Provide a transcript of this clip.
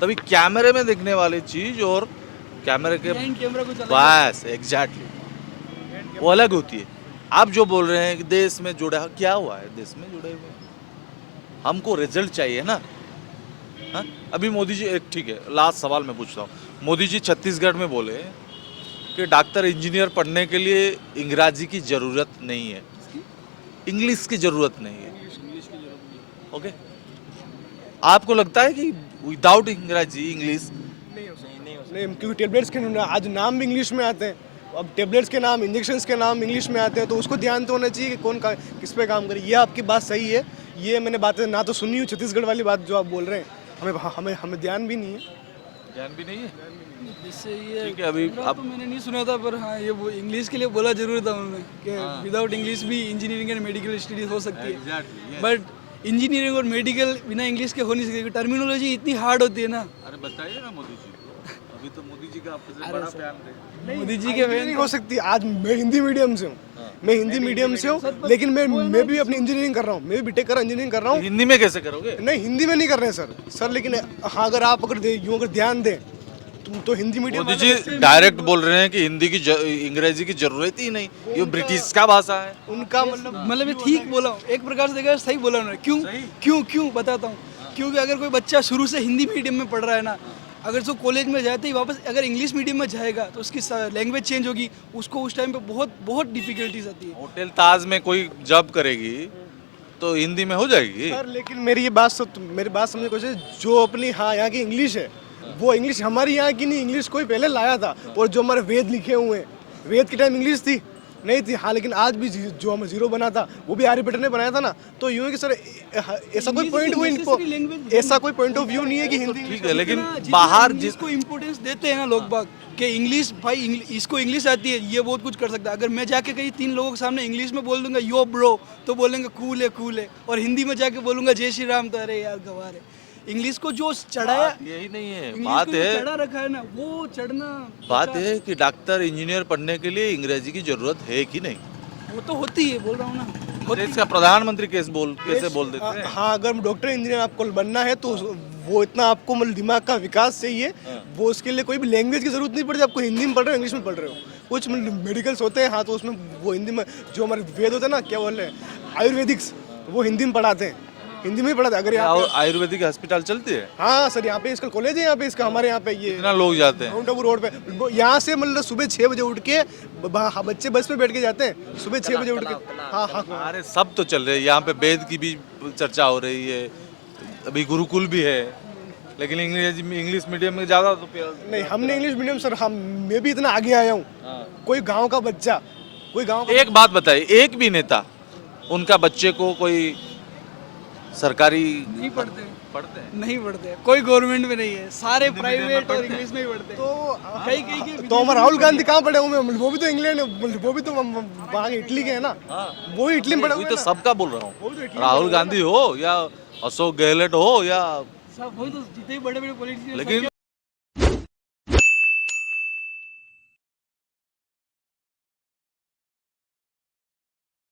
तभी कैमरे में दिखने वाली चीज और कैमरे के कैमरा कुछ अलग बस एग्जैक्टली वो अलग होती है। आप जो बोल रहे हैं कि देश में जुड़ा, क्या हुआ है देश में जुड़े हुए? हमको रिजल्ट चाहिए ना। हाँ? अभी मोदी जी, एक ठीक है, लास्ट सवाल मैं पूछता हूँ। मोदी जी छत्तीसगढ़ में बोले कि डॉक्टर इंजीनियर पढ़ने के लिए इंग्राजी की जरूरत नहीं है, इंग्लिश की जरूरत नहीं है। इंग्लिश की जरूरत नहीं ओके, आपको लगता है कि विदाउट इंग्राजी इंग्लिश? नहीं हो सकता। नहीं, क्योंकि टेबलेट्स के आज नाम भी इंग्लिश में आते हैं। अब टेबलेट्स के नाम, इंजेक्शंस के नाम इंग्लिश में आते हैं, तो उसको ध्यान तो होना चाहिए कि कौन किस पे काम करे। ये आपकी बात सही है, ये मैंने बातें ना तो सुनी हूँ, छत्तीसगढ़ वाली बात जो आप बोल रहे हैं, हमें हमें हमें ध्यान भी नहीं है। ध्यान भी नहीं है। जिससे ये ठीक है, अभी पूरा तो मैंने नहीं सुना था, पर हाँ ये वो इंग्लिश के लिए बोला जरूर था उन्होंने कि विदाउट इंग्लिश भी इंजीनियरिंग एंड मेडिकल स्टडी हो सकती है। बट इंजीनियरिंग और मेडिकल बिना इंग्लिश के हो नहीं सकती, टर्मिनोलॉजी इतनी हार्ड होती है ना। अरे बताइए ना मोदी जी को, अभी तो मोदी जी का आपसे बड़ा फैन थे। मोदी जी के नहीं हो सकती। आज मैं हिंदी मीडियम से हूँ, मैं हिंदी मीडियम से हूँ, लेकिन मैं भी अपनी इंजीनियरिंग कर रहा हूँ, मैं भी बीटेक कर इंजीनियरिंग कर रहा हूँ। हिंदी में कैसे करोगे? नहीं, हिंदी में नहीं कर रहे हैं सर, लेकिन हाँ, अगर आप यूँ अगर ध्यान दें तो हिंदी मीडियम मोदी जी डायरेक्ट बोल रहे हैं कि हिंदी की अंग्रेजी की जरूरत ही नहीं, ये ब्रिटिश का भाषा है। उनका मतलब ये ठीक बोला हूँ, एक प्रकार से देखा सही बोला उन्होंने। क्यों क्यों क्यों बताता हूँ। क्योंकि अगर कोई बच्चा शुरू से हिंदी मीडियम में पढ़ रहा है ना, अगर उसको कॉलेज में जाते ही वापस अगर इंग्लिश मीडियम में जाएगा तो उसकी लैंग्वेज चेंज होगी, उसको उस टाइम पे बहुत बहुत डिफिकल्टीज आती है। होटल ताज में कोई जॉब करेगी तो हिंदी में हो जाएगी। सर, लेकिन मेरी बात समझने की कोशिश, जो अपनी हाँ यहाँ की इंग्लिश है, वो इंग्लिश हमारी यहाँ की नहीं, इंग्लिश कोई पहले लाया था। और जो हमारे वेद लिखे हुए हैं, वेद के टाइम इंग्लिश थी नहीं थी, हाँ, लेकिन आज भी जो हम जीरो बना था वो भी आर्यभट्ट ने बनाया था ना। तो यूँ है कि सर, ऐसा कोई पॉइंट ऑफ व्यू नहीं है कि हिंदी ठीक है, लेकिन बाहर जिसको इम्पोर्टेंस देते हैं ना लोग बाग कि इंग्लिश भाई इसको इंग्लिश आती है, ये बहुत कुछ कर सकता है। अगर मैं जाके कहीं 3 लोगों के सामने इंग्लिश में बोल दूंगा यो ब्रो, तो बोलेंगे कूल है, और हिंदी में जाके बोलूंगा जय श्री राम, तो अरे यार गवार है। इंग्लिश को जो चढ़ाया, यही नहीं है इंग्लिश बात को जो है। चढ़ा रखा है ना, वो चढ़ना बात है कि डॉक्टर इंजीनियर पढ़ने के लिए अंग्रेजी की जरूरत है कि नहीं? वो तो होती है, बोल रहा हूँ ना। देश का प्रधानमंत्री कैसे बोल देते हैं? हाँ, अगर डॉक्टर इंजीनियर आपको बनना है तो वो इतना आपको मतलब दिमाग का विकास चाहिए। वो उसके लिए कोई भी लैंग्वेज की जरूरत नहीं पड़ती। आपको हिंदी में पढ़ रहे हो, इंग्लिश में पढ़ रहे हो, कुछ मेडिकल्स होते हैं, हाँ, तो उसमें वो हिंदी में, जो हमारे वेद होते हैं ना, क्या बोल रहे हैं, आयुर्वेदिक्स, वो हिंदी में पढ़ाते हैं, हिंदी में ही पढ़ाते हैं। अगर यहाँ आयुर्वेदिक अस्पताल चलती है? हाँ सर, यहाँ पे इसका कॉलेज है, यहाँ पे इसका, हमारे यहाँ पे ये कितना लोग जाते हैं? माउंट आबू रोड पे। यहाँ से मतलब सुबह 6 बजे उठ के बच्चे बस में बैठ के जाते हैं, सुबह 6 बजे उठ के। हाँ हाँ, अरे सब तो चल रहे हैं, यहाँ पे वेद की भी चर्चा हो रही है, अभी गुरुकुल भी है, लेकिन इंग्लिश मीडियम में ज्यादा तो नहीं, हमने इंग्लिश मीडियम सर, मैं भी इतना आगे आया हूँ। कोई गाँव का बच्चा, एक बात बताइए, एक भी नेता उनका बच्चे को कोई सरकारी नहीं पढ़ते हैं? नहीं पढ़ते, कोई गवर्नमेंट में नहीं है, सारे प्राइवेट और इंग्लिश में ही पढ़ते हैं। तो कई के तो हमारा राहुल गांधी कहाँ पढ़े हुए हैं? वो भी तो इंग्लैंड, वो भी तो वहाँ के इटली के है ना, वो भी इटली में पढ़े हुए वही हैं तो ना। सबका बोल रहा वो भी तो हूँ, इटली राहुल गांधी हो या अशोक गहलोत हो या सब वही तो जितने बड़े बड़े पॉलिटिशियन लेकिन